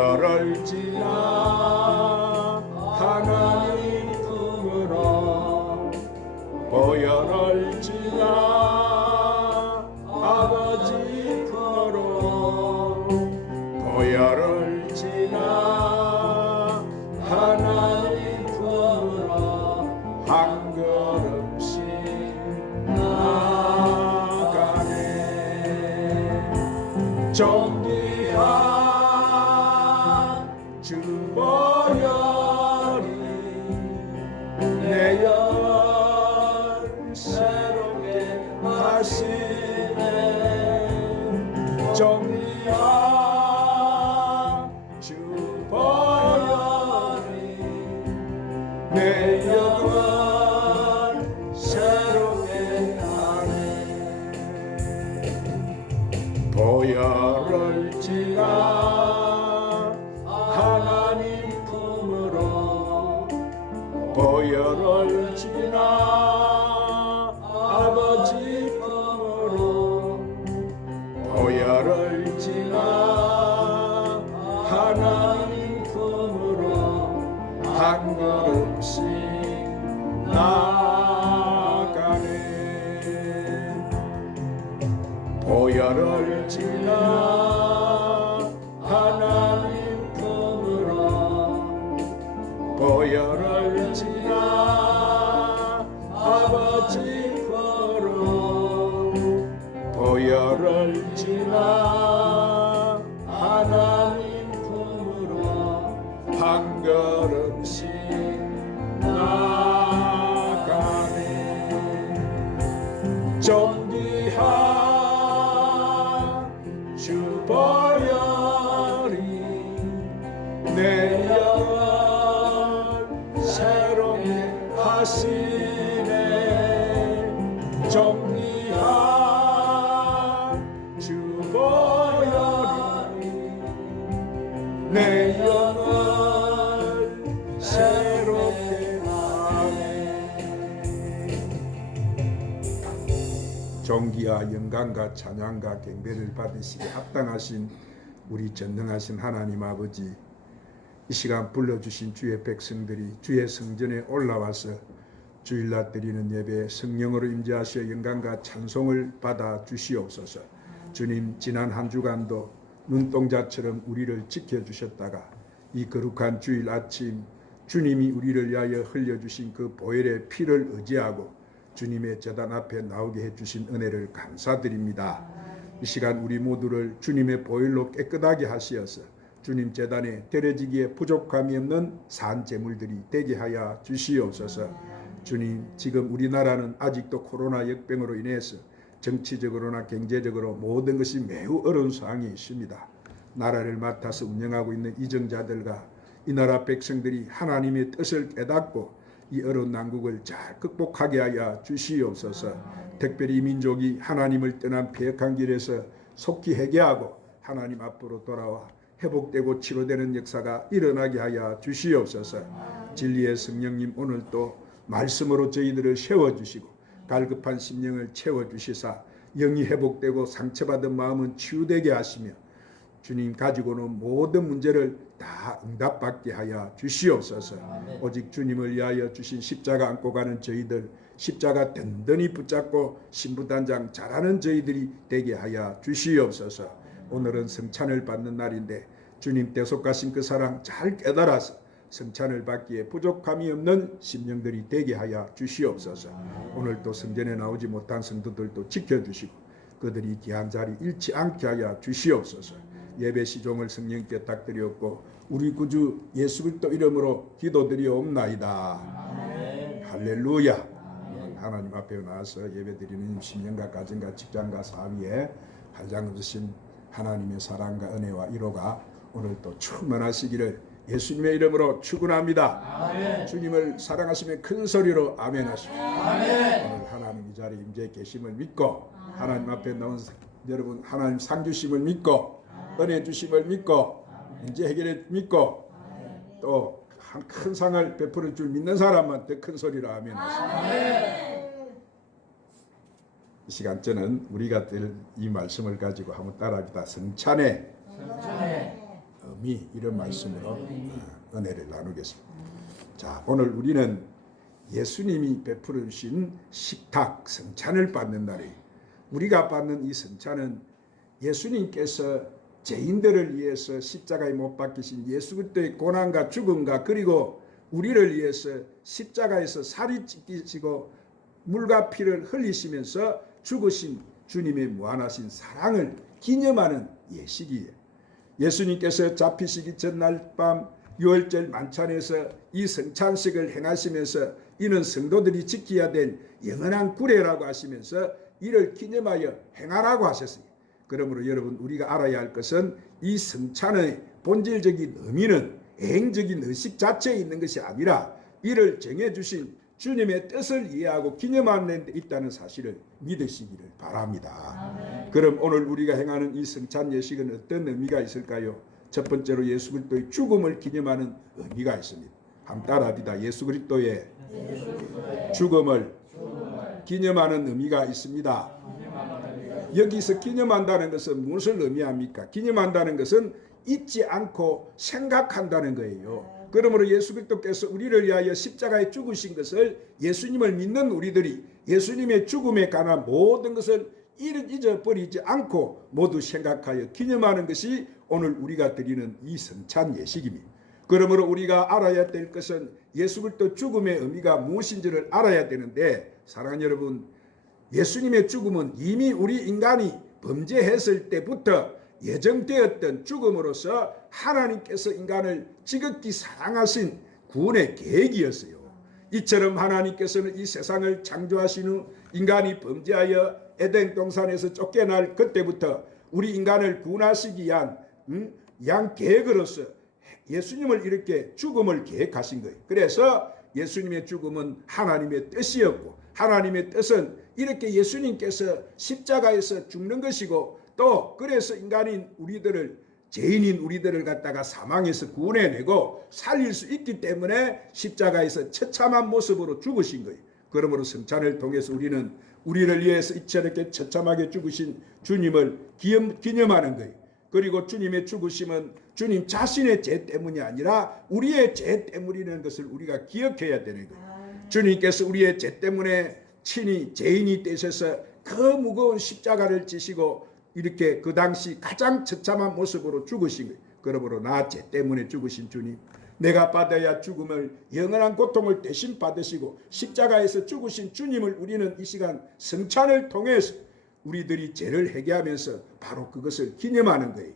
보혈을 지나 하나님 품으로 보혈을 지나 아버지 품으로 보혈을 지나 하나님 품으로 한 걸음씩 나가네. 존귀한 주 보혈이 내 영혼 새롭게 하시네. 존귀한 주 보혈이 내 영혼 새롭게 하네. 보혈을 지나 하나님 품으로 보혈을 지나 아버지 품으로 보혈을 지나 하나님 품으로 한 걸음씩 나가네. 보혈을 지나 하나님 품으로 보혈을 지나 아버지 품으로 보혈을 지나 하나님 품으로 한 걸음씩 나가네. 존귀한 주 보혈이 내 영혼 새롭게 하시네. 존귀한 주 보혈이 내 영혼 새롭게 하네. 존귀와 영광과 찬양과 경배를 받으시기에 합당하신 우리 전능하신 하나님 아버지, 이 시간 불러주신 주의 백성들이 주의 성전에 올라와서 주일날 드리는 예배에 성령으로 임재하시어 영광과 찬송을 받아 주시옵소서. 주님, 지난 한 주간도 눈동자처럼 우리를 지켜주셨다가 이 거룩한 주일 아침 주님이 우리를 위하여 흘려주신 그 보혈의 피를 의지하고 주님의 제단 앞에 나오게 해주신 은혜를 감사드립니다. 이 시간 우리 모두를 주님의 보혈로 깨끗하게 하시어서 주님 제단에 드려지기에 부족함이 없는 산 제물들이 되게 하여 주시옵소서. 주님, 지금 우리나라는 아직도 코로나 역병으로 인해서 정치적으로나 경제적으로 모든 것이 매우 어려운 상황이 있습니다. 나라를 맡아서 운영하고 있는 이정자들과 이 나라 백성들이 하나님의 뜻을 깨닫고 이 어려운 난국을 잘 극복하게 하여 주시옵소서. 특별히 이 민족이 하나님을 떠난 패역한 길에서 속히 회개하고 하나님 앞으로 돌아와 회복되고 치료되는 역사가 일어나게 하여 주시옵소서. 진리의 성령님, 오늘 또 말씀으로 저희들을 세워주시고 갈급한 심령을 채워주시사 영이 회복되고 상처받은 마음은 치유되게 하시며 주님 가지고는 모든 문제를 다 응답받게 하여 주시옵소서. 오직 주님을 위하여 주신 십자가 안고 가는 저희들, 십자가 든든히 붙잡고 신부단장 잘하는 저희들이 되게 하여 주시옵소서. 오늘은 성찬을 받는 날인데 주님 대속하신 그 사랑 잘 깨달아서 성찬을 받기에 부족함이 없는 심령들이 되게 하여 주시옵소서. 오늘도 성전에 나오지 못한 성도들도 지켜주시고 그들이 귀한 자리 잃지 않게 하여 주시옵소서. 예배 시종을 성령께 탁드리옵고 우리 구주 예수 그리스도 이름으로 기도드리옵나이다. 할렐루야. 하나님 앞에 나와서 예배드리는 심령과 가정과 직장과 사위에 한량없으신 하나님의 사랑과 은혜와 위로가 오늘도 충만하시기를 예수님의 이름으로 축원합니다. 아멘. 주님을 사랑하시면 큰 소리로 아멘 하십시오. 아멘. 오늘 하나님 이 자리에 임재 계심을 믿고 하나님 앞에 나온 여러분 하나님 상 주심을 믿고 은혜 주심을 믿고 문제 해결을 믿고 또 한 큰 상을 베풀어 줄 믿는 사람만 더 큰 소리로 아멘 하십시오. 이 시간 저는 우리가 들 이 말씀을 가지고 한번 따라합니다. 성찬에 의미, 이런 말씀으로 은혜를 나누겠습니다. 자, 오늘 우리는 예수님이 베풀어 주신 식탁 성찬을 받는 날이에요. 우리가 받는 이 성찬은 예수님께서 죄인들을 위해서 십자가에 못 박히신 예수 그리스도의 고난과 죽음과 그리고 우리를 위해서 십자가에서 살이 찢기시고 물과 피를 흘리시면서 죽으신 주님의 무한하신 사랑을 기념하는 예식이에요. 예수님께서 잡히시기 전날 밤 유월절 만찬에서 이 성찬식을 행하시면서 이는 성도들이 지켜야 될 영원한 구례라고 하시면서 이를 기념하여 행하라고 하셨어요. 그러므로 여러분, 우리가 알아야 할 것은 이 성찬의 본질적인 의미는 행적인 의식 자체에 있는 것이 아니라 이를 정해주신 주님의 뜻을 이해하고 기념하는 데 있다는 사실을 믿으시기를 바랍니다. 그럼 오늘 우리가 행하는 이 성찬 예식은 어떤 의미가 있을까요? 첫 번째로 예수 그리스도의 죽음을 기념하는 의미가 있습니다. 한번 따라합니다. 예수 그리스도의 죽음을 기념하는 의미가 있습니다. 여기서 기념한다는 것은 무엇을 의미합니까? 기념한다는 것은 잊지 않고 생각한다는 거예요. 그러므로 예수 그리스도께서 우리를 위하여 십자가에 죽으신 것을 예수님을 믿는 우리들이 예수님의 죽음에 관한 모든 것을 잊어버리지 않고 모두 생각하여 기념하는 것이 오늘 우리가 드리는 이 성찬 예식입니다. 그러므로 우리가 알아야 될 것은 예수 그리스도 죽음의 의미가 무엇인지를 알아야 되는데, 사랑하는 여러분, 예수님의 죽음은 이미 우리 인간이 범죄했을 때부터 예정되었던 죽음으로서 하나님께서 인간을 지극히 사랑하신 구원의 계획이었어요. 이처럼 하나님께서는 이 세상을 창조하신 후 인간이 범죄하여 에덴 동산에서 쫓겨날 그때부터 우리 인간을 구원하시기 위한 양 계획으로서 예수님을 이렇게 죽음을 계획하신 거예요. 그래서 예수님의 죽음은 하나님의 뜻이었고, 하나님의 뜻은 이렇게 예수님께서 십자가에서 죽는 것이고, 또 그래서 인간인 우리들을, 죄인인 우리들을 갖다가 사망에서 구원해내고 살릴 수 있기 때문에 십자가에서 처참한 모습으로 죽으신 거예요. 그러므로 성찬을 통해서 우리는 우리를 위해서 이렇게 처참하게 죽으신 주님을 기념하는 거예요. 그리고 주님의 죽으심은 주님 자신의 죄 때문이 아니라 우리의 죄 때문이라는 것을 우리가 기억해야 되는 거예요. 주님께서 우리의 죄 때문에 친히 죄인이 되셔서 그 무거운 십자가를 지시고 이렇게 그 당시 가장 처참한 모습으로 죽으신 거예요. 그러므로 나 죄 때문에 죽으신 주님, 내가 받아야 죽음을, 영원한 고통을 대신 받으시고 십자가에서 죽으신 주님을 우리는 이 시간 성찬을 통해서 우리들이 죄를 회개하면서 바로 그것을 기념하는 거예요.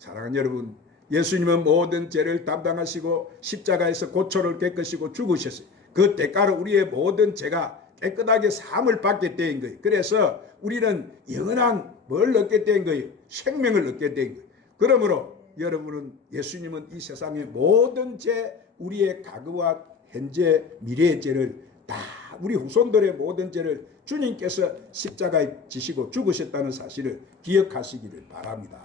사랑하는 여러분, 예수님은 모든 죄를 담당하시고 십자가에서 고초를 겪으시고 죽으셨어요. 그 대가로 우리의 모든 죄가 깨끗하게 사함을 받게 된 거예요. 그래서 우리는 영원한 뭘 얻게 된 거예요? 생명을 얻게 된 거예요. 그러므로 여러분은, 예수님은 이 세상의 모든 죄, 우리의 과거와 현재, 미래의 죄를 다, 우리 후손들의 모든 죄를 주님께서 십자가에 지시고 죽으셨다는 사실을 기억하시기를 바랍니다.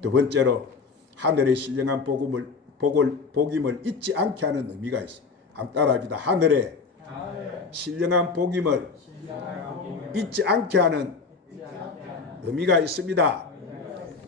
두 번째로 하늘의 신령한 복임을 잊지 않게 하는 의미가 있어요. 한번 따라합니다. 하늘의 신령한 복임을 잊지 않게 하는 의미가 있습니다.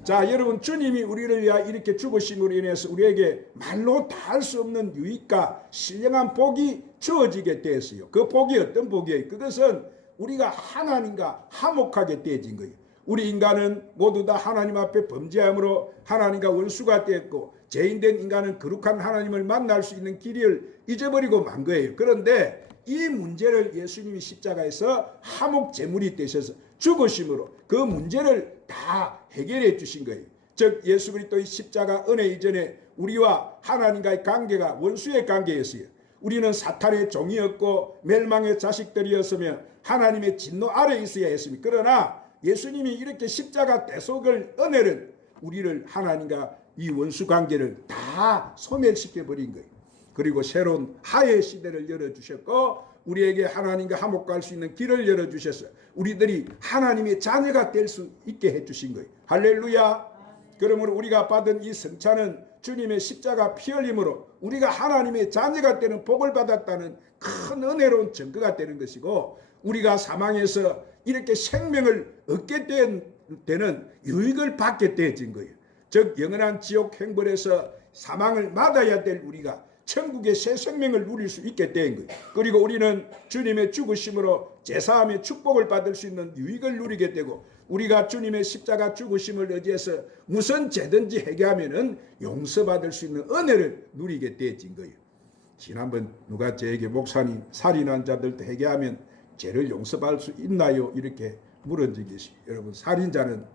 자, 여러분, 주님이 우리를 위하여 이렇게 죽으심으로 인해서 우리에게 말로 다 할 수 없는 유익과 신령한 복이 주어지게 되었어요. 그 복이 어떤 복이에요? 그것은 우리가 하나님과 화목하게 되어진 거예요. 우리 인간은 모두 다 하나님 앞에 범죄함으로 하나님과 원수가 되었고, 죄인된 인간은 거룩한 하나님을 만날 수 있는 길을 잊어버리고 만 거예요. 그런데 이 문제를 예수님이 십자가에서 화목 제물이 되셔서 죽으심으로 그 문제를 다 해결해 주신 거예요. 즉 예수 그리스도의 십자가 은혜 이전에 우리와 하나님과의 관계가 원수의 관계였어요. 우리는 사탄의 종이었고 멸망의 자식들이었으며 하나님의 진노 아래에 있어야 했습니다. 그러나 예수님이 이렇게 십자가 대속을, 은혜를, 우리를 하나님과 이 원수 관계를 다 소멸시켜버린 거예요. 그리고 새로운 하의 시대를 열어주셨고 우리에게 하나님과 화목할 수 있는 길을 열어주셔서 우리들이 하나님의 자녀가 될 수 있게 해주신 거예요. 할렐루야. 그러므로 우리가 받은 이 성찬은 주님의 십자가 피 흘림으로 우리가 하나님의 자녀가 되는 복을 받았다는 큰 은혜로운 증거가 되는 것이고, 우리가 사망에서 이렇게 생명을 얻게 되는 유익을 받게 되어진 거예요. 즉 영원한 지옥 행벌에서 사망을 맞아야 될 우리가 천국의 새 생명을 누릴 수 있게 된 거예요. 그리고 우리는 주님의 죽으심으로 제사함의 축복을 받을 수 있는 유익을 누리게 되고, 우리가 주님의 십자가 죽으심을 의지해서 무슨 죄든지 회개하면은 용서받을 수 있는 은혜를 누리게 되어진 거예요. 지난번 누가 저에게 목사님 살인한 자들도 회개하면 죄를 용서받을 수 있나요? 이렇게 물은 적이 있어요. 여러분, 살인자는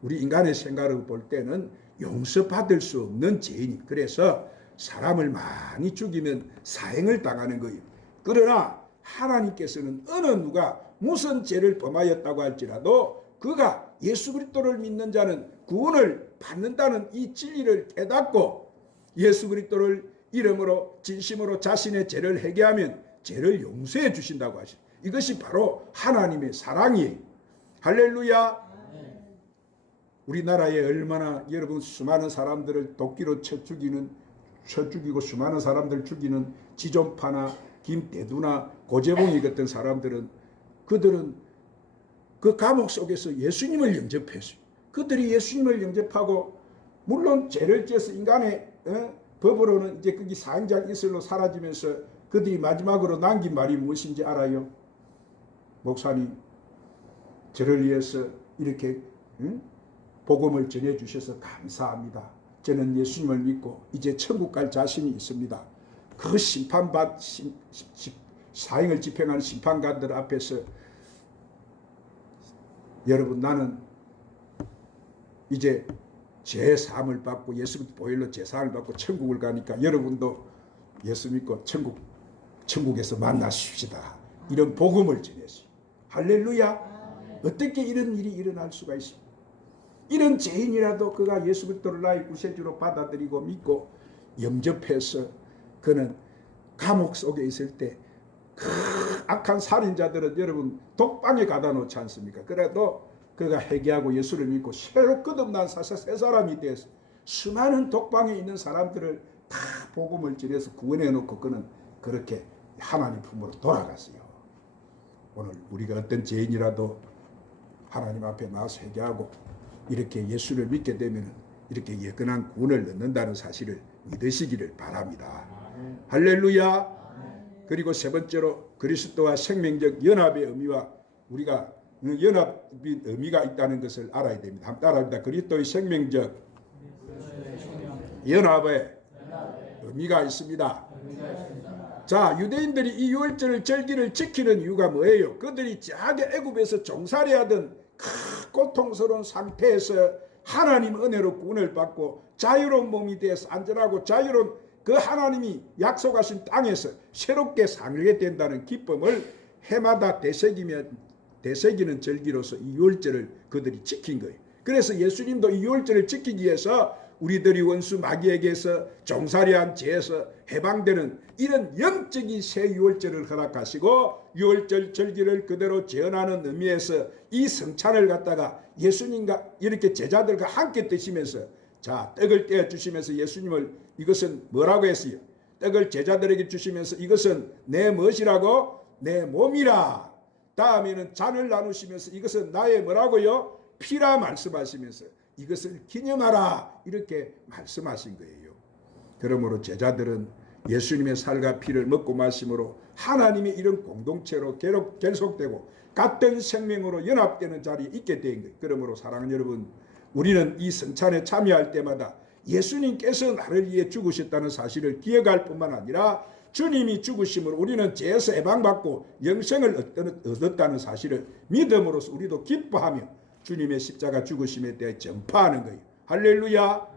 우리 인간의 생각을 볼 때는 용서받을 수 없는 죄인이, 그래서 사람을 많이 죽이면 사형을 당하는 거예요. 그러나 하나님께서는 어느 누가 무슨 죄를 범하였다고 할지라도 그가 예수 그리스도를 믿는 자는 구원을 받는다는 이 진리를 깨닫고 예수 그리스도를 이름으로 진심으로 자신의 죄를 회개하면 죄를 용서해 주신다고 하시죠. 이것이 바로 하나님의 사랑이에요. 할렐루야. 우리나라에 얼마나 여러분 수많은 사람들을 도끼로 쳐 죽이고 수많은 사람들 죽이는 지존파나 김대두나 고재봉이 같은 사람들은, 그들은 그 감옥 속에서 예수님을 영접했어요. 그들이 예수님을 영접하고 물론 죄를 지어서 인간의 법으로는 이제 거기 사형장 이슬로 사라지면서 그들이 마지막으로 남긴 말이 무엇인지 알아요? 목사님, 저를 위해서 이렇게 복음을 전해주셔서 감사합니다. 저는 예수님을 믿고 이제 천국 갈 자신이 있습니다. 그 사형을 집행하는 심판관들 앞에서 여러분, 나는 이제 죄사함을 받고 예수 보혈로 죄사함을 받고 천국을 가니까 여러분도 예수 믿고 천국에서 만나십시다. 이런 복음을 전했어요. 할렐루야. 어떻게 이런 일이 일어날 수가 있습니까? 이런 죄인이라도 그가 예수 그리스도를 나의 구세주로 받아들이고 믿고 영접해서 그는 감옥 속에 있을 때 그 악한 살인자들은 여러분 독방에 가다 놓지 않습니까? 그래도 그가 회개하고 예수를 믿고 새로 거듭난 새 사람이 되어서 수많은 독방에 있는 사람들을 다 복음을 전해서 구원해 놓고 그는 그렇게 하나님 품으로 돌아갔어요. 오늘 우리가 어떤 죄인이라도 하나님 앞에 나와서 회개하고 이렇게 예수를 믿게 되면 이렇게 예근한 구원을 얻는다는 사실을 믿으시기를 바랍니다. 할렐루야. 그리고 세 번째로 그리스도와 생명적 연합의 의미와 우리가 연합의 의미가 있다는 것을 알아야 됩니다. 한번 따라합니다. 그리스도의 생명적 연합의 의미가 있습니다. 자, 유대인들이 이 유월절 절기를 지키는 이유가 뭐예요? 그들이 지하게 애굽에서 종살이하던 고통스러운 상태에서 하나님 은혜로 구원을 받고 자유로운 몸이 되어서 안전하고 자유로운 그 하나님이 약속하신 땅에서 새롭게 살게 된다는 기쁨을 해마다 되새기는 절기로서 이 유월절을 그들이 지킨 거예요. 그래서 예수님도 이 유월절을 지키기 위해서 우리들이 원수 마귀에게서 종살이한 죄에서 해방되는 이런 영적인 새 유월절을 허락하시고 유월절 절기를 그대로 재현하는 의미에서 이 성찬을 갖다가 예수님과 이렇게 제자들과 함께 드시면서 자, 떡을 떼어 주시면서 예수님을 이것은 뭐라고 했어요? 떡을 제자들에게 주시면서 이것은 내 무엇이라고? 내 몸이라. 다음에는 잔을 나누시면서 이것은 나의 뭐라고요? 피라 말씀하시면서 이것을 기념하라 이렇게 말씀하신 거예요. 그러므로 제자들은 예수님의 살과 피를 먹고 마심으로 하나님의 이런 공동체로 계속되고 같은 생명으로 연합되는 자리에 있게 된 거예요. 그러므로 사랑하는 여러분, 우리는 이 성찬에 참여할 때마다 예수님께서 나를 위해 죽으셨다는 사실을 기억할 뿐만 아니라 주님이 죽으심으로 우리는 죄에서 해방받고 영생을 얻었다는 사실을 믿음으로써 우리도 기뻐하며 주님의 십자가 죽으심에 대해 전파하는 거예요. 할렐루야.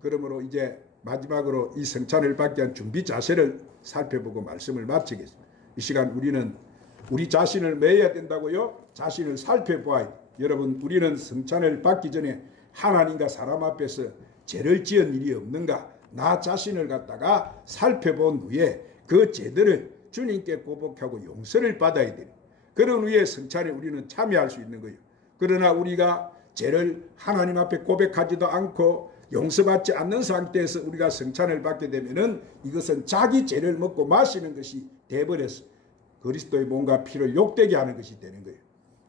그러므로 이제 마지막으로 이 성찬을 받기 위한 준비 자세를 살펴보고 말씀을 마치겠습니다. 이 시간 우리는 우리 자신을 매야 된다고요? 자신을 살펴봐야 돼요. 여러분, 우리는 성찬을 받기 전에 하나님과 사람 앞에서 죄를 지은 일이 없는가 나 자신을 갖다가 살펴본 후에 그 죄들을 주님께 고백하고 용서를 받아야 돼요. 그런 후에 성찬에 우리는 참여할 수 있는 거예요. 그러나 우리가 죄를 하나님 앞에 고백하지도 않고 용서받지 않는 상태에서 우리가 성찬을 받게 되면은 이것은 자기 죄를 먹고 마시는 것이 돼버렸어. 그리스도의 몸과 피를 욕되게 하는 것이 되는 거예요.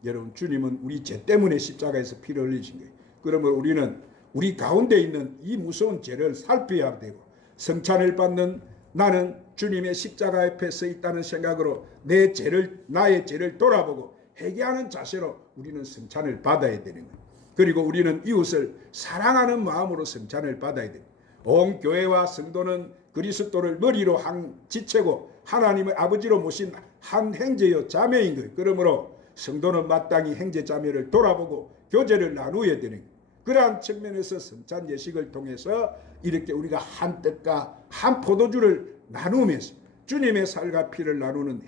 여러분, 주님은 우리 죄 때문에 십자가에서 피를 흘리신 거예요. 그러면 우리는 우리 가운데 있는 이 무서운 죄를 살펴야 되고, 성찬을 받는 나는 주님의 십자가 앞에 서 있다는 생각으로 나의 죄를 돌아보고 회개하는 자세로 우리는 성찬을 받아야 되는 거예요. 그리고 우리는 이웃을 사랑하는 마음으로 성찬을 받아야 됩니다. 온 교회와 성도는 그리스도를 머리로 한 지체고 하나님의 아버지로 모신 한 형제요 자매인 거예요. 그러므로 성도는 마땅히 형제 자매를 돌아보고 교제를 나누어야 되는 거예요. 그러한 측면에서 성찬 예식을 통해서 이렇게 우리가 한 떡과 한 포도주를 나누면서 주님의 살과 피를 나누는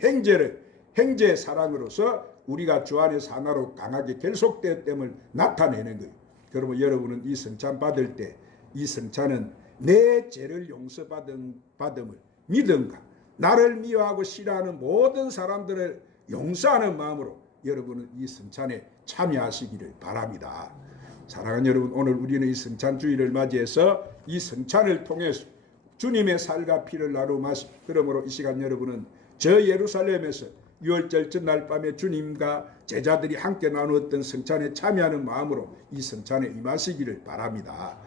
형제의 사랑으로서 우리가 주 안에서 하나로 강하게 결속됨을 나타내는 거예요. 그러면 여러분은 이 성찬 받을 때 이 성찬은 내 죄를 용서받음을 믿음과 나를 미워하고 싫어하는 모든 사람들을 용서하는 마음으로 여러분은 이 성찬에 참여하시기를 바랍니다. 사랑하는 여러분, 오늘 우리는 이 성찬주의를 맞이해서 이 성찬을 통해서 주님의 살과 피를 나누어 마시고, 그러므로 이 시간 여러분은 저 예루살렘에서 유월절 전날 밤에 주님과 제자들이 함께 나누었던 성찬에 참여하는 마음으로 이 성찬에 임하시기를 바랍니다.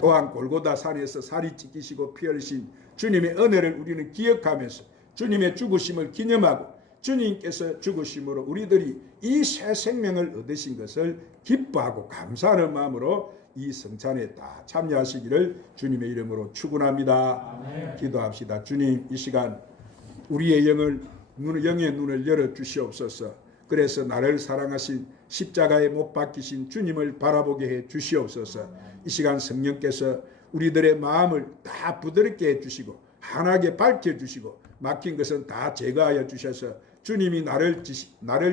또한 골고다 산에서 살이 찢기시고 피 흘리신 주님의 은혜를 우리는 기억하면서 주님의 죽으심을 기념하고 주님께서 죽으심으로 우리들이 이 새 생명을 얻으신 것을 기뻐하고 감사하는 마음으로 이 성찬에 다 참여하시기를 주님의 이름으로 축원합니다. 아멘. 기도합시다. 주님, 이 시간 우리의 영의 눈을 열어 주시옵소서. 그래서 나를 사랑하신 십자가에 못 박히신 주님을 바라보게 해 주시옵소서. 이 시간 성령께서 우리들의 마음을 다 부드럽게 해 주시고 환하게 밝혀 주시고 막힌 것은 다 제거하여 주셔서 주님이 나를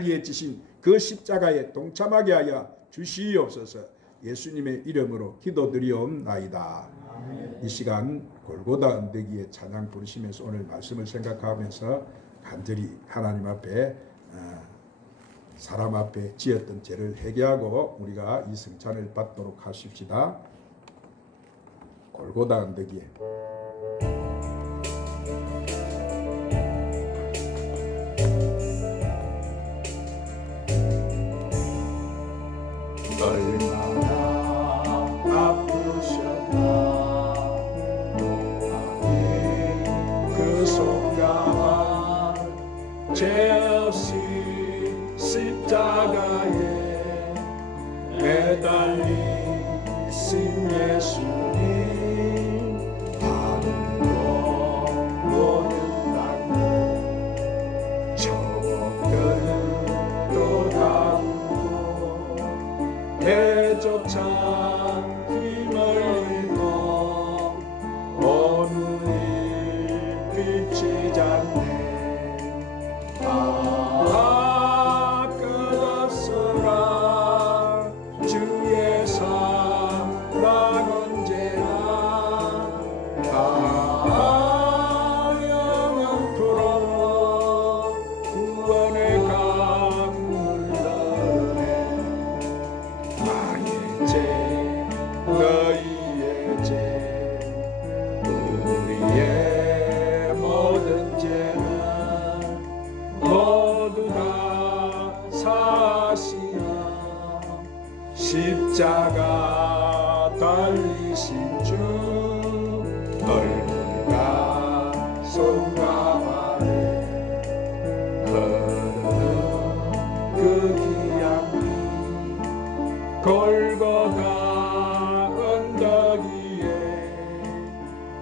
위해 지신 그 십자가에 동참하게 하여 주시옵소서. 예수님의 이름으로 기도드리옵나이다. 이 시간 골고다 언덕 위에 찬양 부르시면서 오늘 말씀을 생각하면서 간절히 하나님 앞에 사람 앞에 지었던 죄를 회개하고 우리가 이 성찬을 받도록 하십시다. 골고다 언덕 위에 얼마나 아프셨나 그 속가만 죄 없이 십자가에 매달리신 예수님 하늘도 모든 땅도 저들도 다루고 대조차 힘을 잃고 오늘이 빛이 잤네. 끝없으라 주의 사랑 언제나 영원토록 구원의 강물 흐르네. 나의 죄 너희의 죄 우리의 모든 죄는 모두 다 사하시어 십자가 달리신 주 넓은 가슴과 아래 흐르는 그 귀한 피 골고다 언덕 위에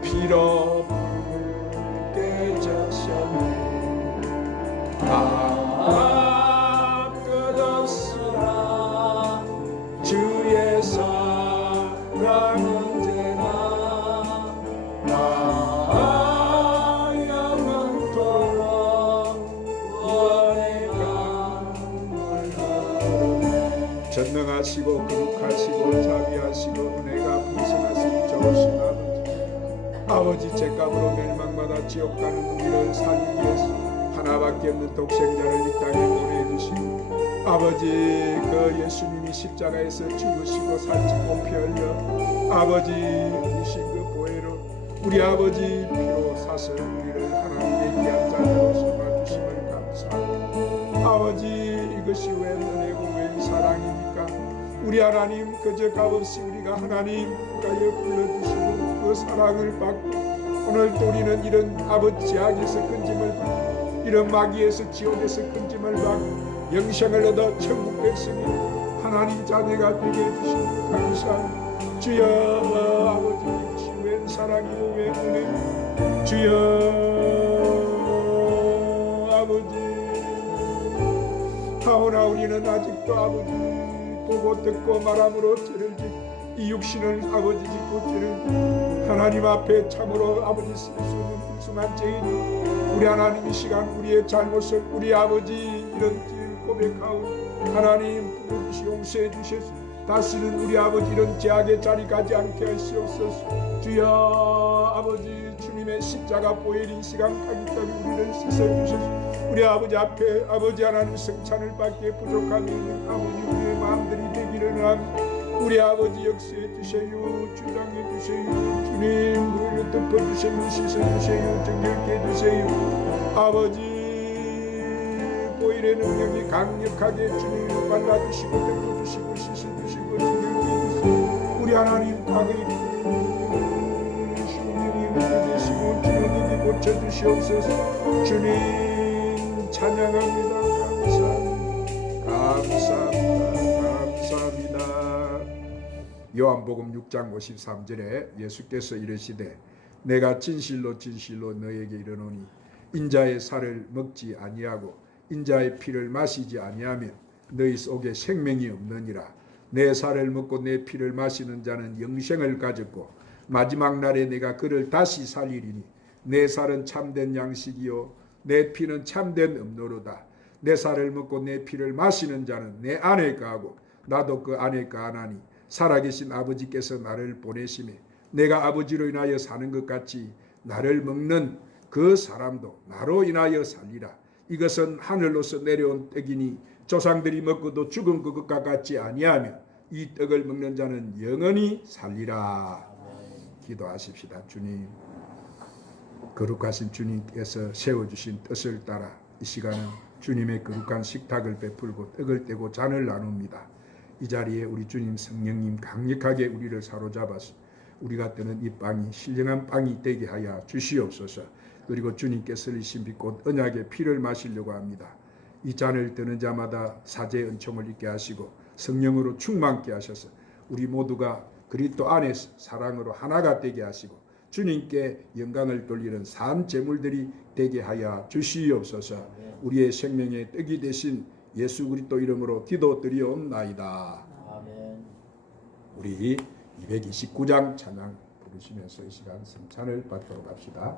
피로 붉게 적셨네. 끝없으라 주의 사랑 언제나 영원토록 구원의 강물 흐르네. 전능하시고 거룩하시고 자비하시고 은혜가 풍성하신 좋으신 아버지, 죄값으로 멸망받아 지옥 가는 우리를 살리기 위해서 하나밖에 없는 독생자를 이 땅에 보내주시고 아버지, 그 예수님이 십자가에서 죽으시고 살찌고 피 흘려 아버지 흘리신 그 보혜로 우리 아버지 피로 사서 우리를 하나님의 귀한 자녀로 삼아주심을 감사합니다. 아버지, 이것이 웬 은혜고 웬 사랑입니까? 우리 하나님 그저 값없이 우리가 하나님 가여 불러주시고 그 사랑을 받고 오늘도 우리는 이런 아버지 제약에서 끊짐을 받고 이런 마귀에서 지옥에서 끊짐을 받고 영생을 얻어 천국 백성이 하나님 자녀가 되게 해주시니 감사합니다. 주여 아버지 웬 사랑이고 웬 은혜 주여 아버지 하오나 우리는 아직도 아버지 보고 듣고 말함으로 죄를 짓고 이 육신을 아버지 짓고 죄를 하나님 앞에 참으로 아버지 쓸 수 없는 불순한 죄인이 우리 하나님 이 시간 우리의 잘못을 우리 아버지 이런 죄를 고백하오 하나님 부르시 용서해 주셔서 다시는 우리 아버지 이런 죄악의 자리 가지 않게 하시옵소서. 주여 아버지 주님의 십자가 보혈인 시간 가기까지 우리를 씻어주셔서 우리 아버지 앞에 아버지 하나님 승찬을 받기에 부족함이 있는 아버지 우리의 마음들이 되기를 합니다. 우리 아버지 역사해 주세요. 주장해 주세요. 주님 우리를 덮어주세요. 씻어주세요. 정결케 해주세요. 아버지 보혈의 능력이 강력하게 주님을 발라주시고 덮어주시고 씻어주시고 정결케 해주세요. 우리 하나님 과거의 주님이 되시고 주님이 고쳐주시옵소서. 주님 찬양합니다. 감사합니다. 요한복음 6장 53절에 예수께서 이르시되 내가 진실로 진실로 너에게 이르노니 인자의 살을 먹지 아니하고 인자의 피를 마시지 아니하면 너희 속에 생명이 없느니라. 내 살을 먹고 내 피를 마시는 자는 영생을 가졌고 마지막 날에 내가 그를 다시 살리리니 내 살은 참된 양식이요 내 피는 참된 음료로다. 내 살을 먹고 내 피를 마시는 자는 내 안에 거하고 나도 그 안에 거하나니 살아계신 아버지께서 나를 보내심에 내가 아버지로 인하여 사는 것 같이 나를 먹는 그 사람도 나로 인하여 살리라. 이것은 하늘로서 내려온 떡이니 조상들이 먹고도 죽은 것과 같지 아니하며 이 떡을 먹는 자는 영원히 살리라. 기도하십시다. 주님 거룩하신 주님께서 세워주신 뜻을 따라 이 시간은 주님의 거룩한 식탁을 베풀고 떡을 떼고 잔을 나눕니다. 이 자리에 우리 주님 성령님 강력하게 우리를 사로잡아서 우리가 뜨는 이 빵이 신령한 빵이 되게 하여 주시옵소서. 그리고 주님께서 흘리신 빛 곧 언약의 피를 마시려고 합니다. 이 잔을 뜨는 자마다 사제의 은총을 입게 하시고 성령으로 충만케 하셔서 우리 모두가 그리스도 안에서 사랑으로 하나가 되게 하시고 주님께 영광을 돌리는 산 제물들이 되게 하여 주시옵소서. 우리의 생명의 떡이 되신 예수 그리스도 이름으로 기도드리옵나이다. 아멘. 우리 229장 찬양 부르시면서 이 시간 성찬을 받도록 합시다.